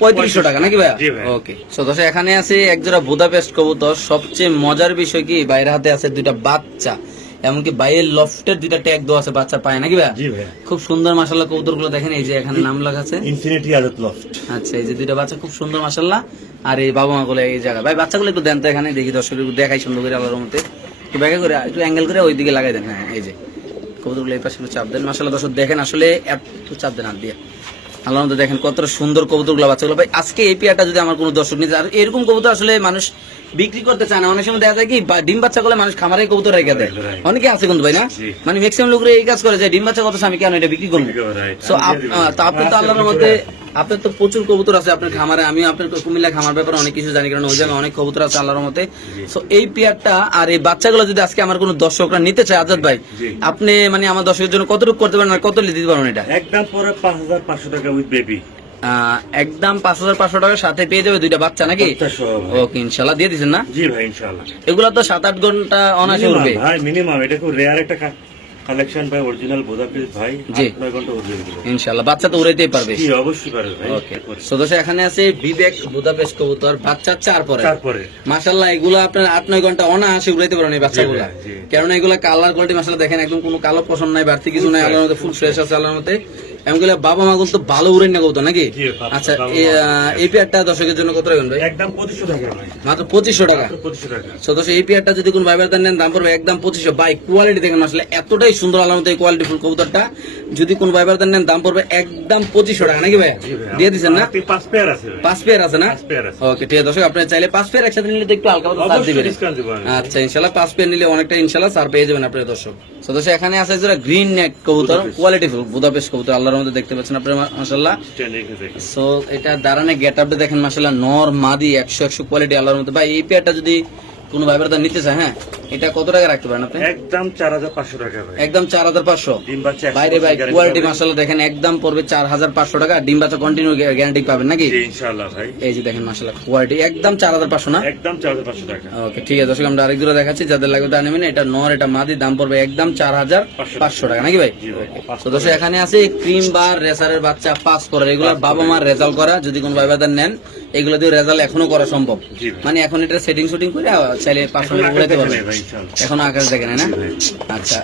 3500 টাকা নাকি ভাই? ওকে। সো দর্শক এখানে আছে এক জোড়া বুদাপেস্ট কবুতর। সবচেয়ে মজার বিষয় কি বাইরের হাতে আছে দুইটা বাচ্চা, এমনকি বাইরের লফটের দুইটা ট্যাগ দেওয়া আছে বাচ্চা পায় নাকি ভাই? জি ভাই। খুব সুন্দর মাশাআল্লাহ কবুতরগুলো দেখেন, এই যে এখানে নাম লেখা আছে ইনফিনিটি আজাদ লফট। আচ্ছা, এই যে দুইটা বাচ্চা খুব সুন্দর মাশাআল্লাহ। আর এই বাবা মা গুলো এই জায়গা ভাই, বাচ্চাগুলো একটু দেন তো এখানে দেখি, দর্শক দেখাই সুন্দর করে আল্লাহর রহমতে। একটু ব্যাগে করে একটু অ্যাঙ্গেল করে ওইদিকে লাগাই দেন। হ্যাঁ, এই যে কবুতরগুলো এই পাশে একটু চাপ দেন মাশাআল্লাহ। দর্শক দেখেন আসলে একটু চাপ দেন হাত দিয়ে, আল্লাহর মধ্যে দেখেন কত সুন্দর কবুতরগুলো বাচ্চাগুলো। ভাই আজকে এই পেয়ারটা যদি আমার কোনো দর্শক নিতে, আর এরকম কবুতর আসলে মানুষ বিক্রি করতে চায় না, অনেক সময় দেখা যায় কি ডিম বাচ্চা গুলো মানুষ খামারে কবুতর রেখে দেয়, অনেকে আছে কিন্তু ভাই না, মানে ম্যাক্সিমাম লোকরা এই কাজ করে যে ডিম বাচ্চা কত আমি কেন এটা বিক্রি করবো। সো আপনি তো আল্লাহর মধ্যে আপনার তো প্রচুর কবুতর আছে আপনার খামারে, আমি আপনার কুমিল্লা খামার ব্যাপারে অনেক কিছু জানি, কারণ ওই জায়গায় অনেক কবুতর আছে আল্লাহর মতে। সো এই পেয়ারটা আর এই বাচ্চাগুলো যদি আজকে আমার কোনো দর্শকরা নিতে চায় আজাদ ভাই, আপনি মানে আমার দর্শকের জন্য কতটুকু করতে পারেন আর কত দিতে পারবেন? এটা একদম পরে 5500 টাকা উইথ বেবি, একদম 5500 টাকার সাথে পেয়ে যাবে দুইটা বাচ্চা নাকি? ওকে, ইনশাআল্লাহ দিয়ে দিচ্ছেন না? জি ভাই ইনশাআল্লাহ। এগুলো তো 7-8 ঘন্টা অনায়াসে উঠবে ভাই মিনিমাম। এটা খুব রেয়ার একটা কালেকশন ভাই, অরিজিনাল বুদাপেস্ট ভাই, 8-9 ঘন্টা উঠবে ইনশাআল্লাহ। বাচ্চা তো উড়াইতেই পারবে? জি অবশ্যই পারবে ভাই। ওকে। সো দর্শক এখানে আছে বিবেক বুদাপেস্ট কবুতর, বাচ্চা 4 পরে মাশাআল্লাহ। এগুলো আপনার 8-9 ঘন্টা অনায়াসে উড়াইতে পারবেন এই বাচ্চাগুলো, কারণ এগুলো কালার কোয়ালিটি মাশাআল্লাহ দেখেন, একদম কোনো কালো পছন্দ নাই, বাড়তি কিছু নাই, আল্লাহর মধ্যে ফুল ফ্রেশ আছে আল্লাহর মধ্যে। এমনকি বাবা মা তো ভালো উড়েন না কবুতর নাকি? আচ্ছা, এই পেয়ারটা দর্শকের জন্য কত রাখবেন ভাই? একদম 2500 টাকা ভাই, মাত্র 2500 টাকা। 2500 টাকা। সো দর্শক এই পেয়ারটা যদি কোন ভাই বারদার নেন দাম পড়বে একদম 2500। ভাই কোয়ালিটি দেখেন আসলে এতটাই সুন্দর আল্লাহর মধ্যে এই কোয়ালিটি ফুল কবুতরটা, যদি কোন ভাই বারদার নেন দাম পড়বে একদম 2500 টাকা নাকি ভাই? দিয়ে দিবেন না? 5 পেয়ার আছে, 5 পেয়ার আছে না? 5 পেয়ার আছে। ওকে ঠিক আছে দর্শক, আপনারা চাইলে 5 পেয়ার একসাথে নিলে তো একটু হালকা পাতলা ছাড় দিবেন। আচ্ছা ইনশাআল্লাহ 5 পেয়ার নিলে অনেকটা ইনশাআল্লাহ ছাড় পেয়ে যাবেন আপনারা দর্শক। সো দর্শক এখানে আছে যারা গ্রিন নেক কবুতর, কোয়ালিটি ফুল বুদাপেস্ট কবুতর আল্লাহর মধ্যে দেখতে পাচ্ছেন আপনারা মাশাআল্লাহ। সো এটা দাঁড়ানে গেটআপটা দেখেন মাশাআল্লাহ, নর মাদি 100 কোয়ালিটি আল্লাহর মধ্যে। ভাই এই পেয়ারটা যদি কোন ভাই ব্রাদার নিতে চায়, হ্যাঁ এটা কত টাকা রাখতে পারেন আপনি? একদম 4500 টাকা ভাই, একদম 4500। ডিম বাচ্চা বাইরে ভাই কোয়ালিটি মাশাআল্লাহ দেখেন, একদম পড়বে 4500 টাকা, ডিম বাচ্চা কন্টিনিউ গ্যারান্টি পাবেন নাকি? জি ইনশাআল্লাহ ভাই। এই যে দেখেন মাশাআল্লাহ কোয়ালিটি একদম 4500 না? একদম 4500 টাকা। ওকে ঠিক আছে দর্শক, আমরা আরেক জোড়া দেখাচ্ছি, যাদের লাগবে তা নেবেন। এটা নর এটা মাদি, দাম পড়বে একদম 4500 টাকা নাকি ভাই? তো দর্শক এখানে আছে ক্রিম বার রেসারের বাচ্চা 5 করার, এগুলো বাবা মার রেজাল্ট করা, যদি কোন ভাই ব্রাদার নেন এগুলো দিয়ে রেজাল্ট এখনো করা সম্ভব, মানে এখন এটা সেটিং শুটিং করে চাইলে 500 উড়াইতে পারবেন, এখনো আকাশ দেখেন না? আচ্ছা,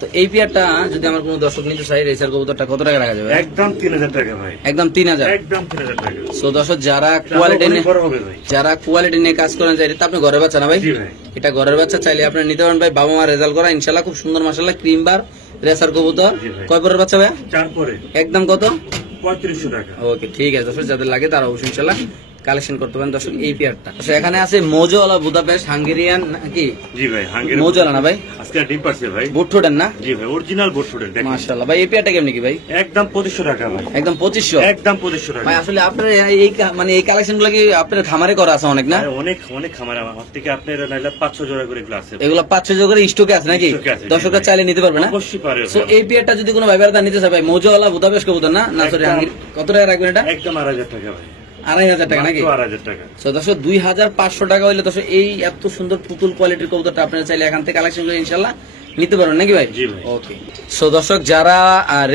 তো এই পেয়ারটা যদি আমার কোনো দর্শক নিতে চাই, রেসার কবুতরটা কত টাকা রাখা যাবে? একদম 3000 টাকা ভাই, একদম 3000। একদম 3000 টাকা। সো দর্শক যারা কোয়ালিটি নিয়ে কাজ করেন চাই, এটা আপনি ঘরের বাচ্চা না ভাই? এটা ঘরের বাচ্চা, চাইলে আপনি নিতে পারেন ভাই, বাবা মা রেজাল্ট করা ইনশাআল্লাহ খুব সুন্দর মাশাআল্লাহ ক্রিম বার রেসার কবুতর। কয় পরের বাচ্চা ভাই? 4 পরে। একদম কত? 3500 টাকা। ওকে ঠিক আছে দর্শক, যাদের লাগে তারা অবশ্যই ইনশাআল্লাহ কালেকশন করতে পারেন দর্শক এই পেয়ারটা। তো এখানে আছে মোজোওয়ালা বুদাপেস্ট হাঙ্গেরিয়ান নাকি? জি ভাই হাঙ্গেরিয়ান মোজোওয়ালা না ভাই? আজকে ডিম পারছে ভাই, বুটফুটেন না? জি ভাই অরিজিনাল বুটফুটেন দেখেন মাশাআল্লাহ। ভাই এই পেয়ারটা কেমন কি ভাই? একদম 2500 টাকা ভাই, একদম 2500। একদম 2500 টাকা ভাই আসলে আপনার এই মানে এই কালেকশনগুলো কি আপনার খামারে করা আছে অনেক না? অনেক অনেক খামার আমার থেকে আপনার নাইলে 500 জোড়া করে এগুলো আছে, এগুলো 500 জোড়া করে স্টকে আছে নাকি? দর্শকরা চাইলে নিতে পারবে না? অবশ্যই পারে। সো এই পেয়ারটা যদি কোনো ভাই বারদা নিতে চায় ভাই, মোজোওয়ালা বুদাপেস্ট কবুতর না না সরি হাঙ্গেরি, কত টাকা রাখবেন এটা? একদম 2000 টাকা ভাই, 2500 টাকা নাকি? 2000 টাকা। সো দর্শক 2500 টাকা হইলে দর্শক এই এত সুন্দর পুতুল কোয়ালিটির কবুতরটা আপনারা চাইলে এখান থেকে কালেকশন করে ইনশাআল্লাহ নিতে পারবেন নাকি ভাই? জি ভাই। ওকে। সো দর্শক যারা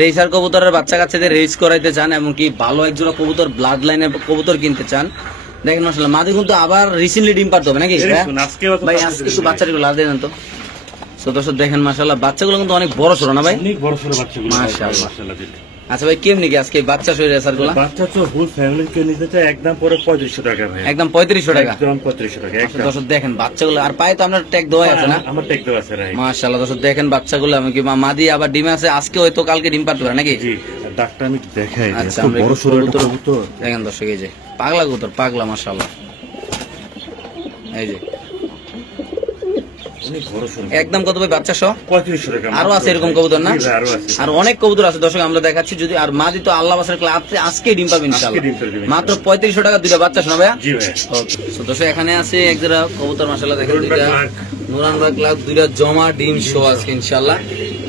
রেসার কবুতরের বাচ্চা কাচ্চাদের রেস করাইতে চান, এমনকি ভালো একজোড়া কবুতর ব্লাড লাইনের কবুতর কিনতে চান, দেখেন মাশাআল্লাহ মাদি কিন্তু আবার রিসেন্টলি ডিম পারতে হবে নাকি ভাই? আজকে একটু বাচ্চাগুলো লাল দেন তো। সো দর্শক দেখেন মাশাআল্লাহ বাচ্চাগুলো কিন্তু অনেক বড় সরো না ভাই? অনেক বড় সরো বাচ্চাগুলো মাশাআল্লাহ। মাশাআল্লাহ। আচ্ছা ভাই কেমনি কি আজকে বাচ্চা সই রেসারগুলো? বাচ্চা তো ফুল ফ্যামিলি কে নিতে চাই একদম পরে 3500 টাকা ভাই, একদম 3500 টাকা। একদম 3500 টাকা একদম। দর্শক দেখেন বাচ্চাগুলো, আর পায়ে তো আপনার ট্যাগ দেওয়া আছে না? আমার ট্যাগ দেওয়া আছে রাইট। মাশাআল্লাহ দর্শক দেখেন বাচ্চাগুলো, এমনকি মাদি আবার ডিম আছে, আজকে হয়তো কালকে ডিম পারতে পারে নাকি? জি ডাক্তার আমি দেখাই। আচ্ছা এত বড় সরো কবুতর দেখেন দর্শক, এই যে পাগলা কবুতর, পাগলা মাশাআল্লাহ, এই যে অনেক বড় সরো একদম কত ভাই বাচ্চা সহ? 3500 টাকা। আরো আছে এরকম কবুতর না? আরো আছে, আর অনেক কবুতর আছে দর্শক আমরা দেখাচ্ছি। যদি আর মাদি তো আল্লাহ বাসার ক্লাব আজকে ডিম পাবে ইনশাআল্লাহ, মাত্র 3500 টাকা দুইটা বাচ্চা শোনা ভাইয়া? জি ভাই। ওকে। সো দর্শক এখানে আছে এক জোড়া কবুতর মাশাআল্লাহ দেখেন, দুইটা নুরানবাগ ক্লাব, দুইটা জমা ডিম শো আছে ইনশাআল্লাহ।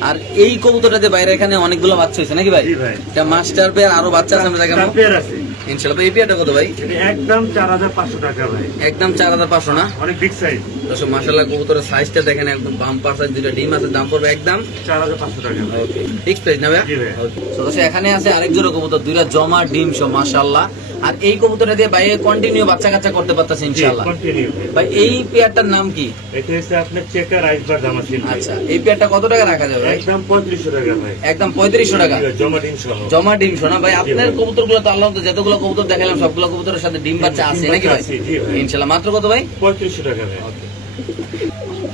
আর এই কবুতরটাতে বাইরে এখানে অনেকগুলো বাচ্চা হয়েছে নাকি ভাই? জি ভাই। এটা মাস্টার পেয়ার, আরো বাচ্চা আছে আমরা দেখাবো। পেয়ার আছে ইনশাআল্লাহ। ভাই এই পেয়ারটা কত ভাই? এটা একদম 4500 টাকা ভাই, একদম 4500 না? অনেক বিগ সাইজ। দর্শক মাশাআল্লাহ কবুতরের সাইজটা দেখেন, একদম বাম্পার সাইজ, দুটো ডিম আছে, দাম পড়বে একদম 4500 টাকা ভাই। ওকে, ফিক্স প্রাইস না ভাই? জি ভাই। তো দর্শক এখানে আছে আরেক জোড়া কবুতর, দুইটা জমা ডিম সহ মাশাআল্লাহ। আর এই কবুতরটা দিয়ে ভাই কন্টিনিউ বাচ্চা কাচ্চা করতে পারতেছে ইনশাআল্লাহ। কন্টিনিউ ভাই এই পেয়ারটার নাম কি? এটা হচ্ছে আপনার চেকার আইসবার দামাসিন। আচ্ছা, এই পেয়ারটা কত টাকা রাখা যাবে ভাই? একদম 3500 টাকা ভাই, একদম 3500 টাকা জমা ডিম সহ। জমা ডিম শোনা ভাই। আপনার কবুতর গুলো তো আল্লাহ, যতগুলো কবুতর দেখালাম সবগুলো কবুতরের সাথে ডিম বাচ্চা আছে নাকি ভাই? জি ভাই। ইনশাআল্লাহ। মাত্র কত ভাই? 3500 টাকা ভাই।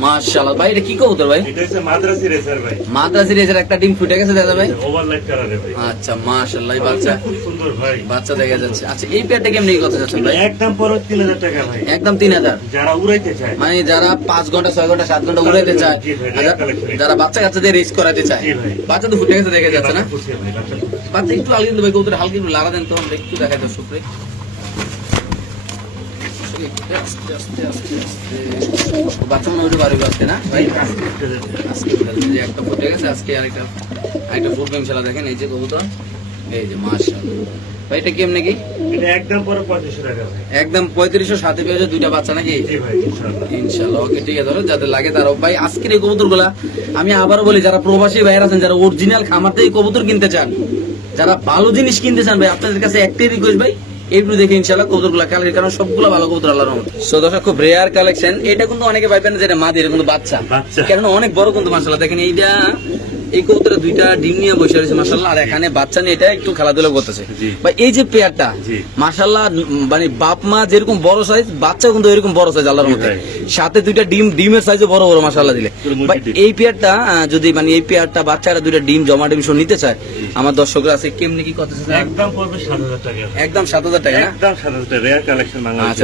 মাশাআল্লাহ। ভাই এটা কি কবুতর ভাই? এটা হচ্ছে মাদ্রাসি রেসার ভাই, মাদ্রাসি রেজের একটা ডিম ফুটে গেছে দাদা ভাই। ওভারলাইট কালারে ভাই। আচ্ছা মাশাআল্লাহ, এই বাচ্চা খুব সুন্দর ভাই, বাচ্চা দেখা যাচ্ছে। আচ্ছা এই পেয়ারটা কেমনি কত যাচ্ছেন ভাই? একদম পড়ো 3000 টাকা ভাই, একদম 3000। যারা উড়াইতে চায়। মানে যারা 5 ঘন্টা 6 ঘন্টা 7 ঘন্টা উড়াইতে চায়, জি ভাই, আর collection। যারা বাচ্চা কাচ্চাদের রেস করাতে চায়, জি ভাই। বাচ্চা তো ফুটে গেছে দেখা যাচ্ছে না? খুশি ভাই, বাচ্চা খুশি। বাচ্চা একটু আলগা কিন্তু ভাই, কবুতর হালকা একটু লাগা দেন তো, আমরা একটু দেখাই তো সুপ্রে। বাচ্চা মনে হয় বাড়ি আসছে না ভাই? আজকে যে একটা ফুটে গেছে, আজকে আরেকটা ফুটবে ইনশাআল্লাহ। দেখেন এই যে কবুতর, এই যে মাশাআল্লাহ। ভাই এটা কেমনে কি? এটা একদম পড়ো 3500 টাকা ভাই। একদম 3500, সাথে পেয়েছে দুইটা বাচ্চা নাকি? জি ভাই, ইনশাআল্লাহ। ইনশাআল্লাহ। ওকে ঠিক আছে, ধরো যাদের লাগে তারাও। ভাই আজকের এই কবুতর গুলা আমি আবারও বলি, যারা প্রবাসী ভাইয়ের আছেন, যারা অরিজিনাল খামার থেকে কবুতর কিনতে চান, যারা ভালো জিনিস কিনতে চান, ভাই আপনাদের কাছে একটাই রিকোয়েস্ট ভাই, এইগুলো দেখে ইনশাআল্লাহ কবুতর গুলা কালেক্ট, কারণ সবগুলো ভালো কবুতর আল্লাহর রহমতে। সো দর্শক খুব রেয়ার কালেকশন। এটা কিন্তু অনেকে ভাইবেন না যে এটা মাদি, এটা কিন্তু বাচ্চা, বাচ্চা। কেন অনেক বড় কিন্তু মাশাআল্লাহ। দেখেন এইটা, এই কবুতরের দুইটা ডিম নিয়ে বসে রয়েছে মাশাআল্লাহ, আর এখানে বাচ্চা নিয়ে এটা একটু খেলাধুলা করতেছে। জি। ভাই এই যে পেয়ারটা জি। মাশাআল্লাহ, মানে বাপ মা যেরকম বড় সাইজ, বাচ্চা কিন্তু এরকম বড় সাইজ আল্লাহর জি মধ্যে, ভাই। সাথে দুইটা ডিমের সাইজে বড় বড় মাশাআল্লাহ দিলে। পুরো মুরগির ভাই ডিম। এই পেয়ারটা যদি মানে এই পেয়ারটা বাচ্চারা দুইটা ডিম জমা ডিম সহ নিতে চায়, আমার দর্শকরা আছে কেমনি কি করতেছে? একদম পড়বে 7000 টাকা ভাই। একদম 7000 টাকা না? একদম 7000 টাকা, রেয়ার কালেকশন বাংলাদেশে। আচ্ছা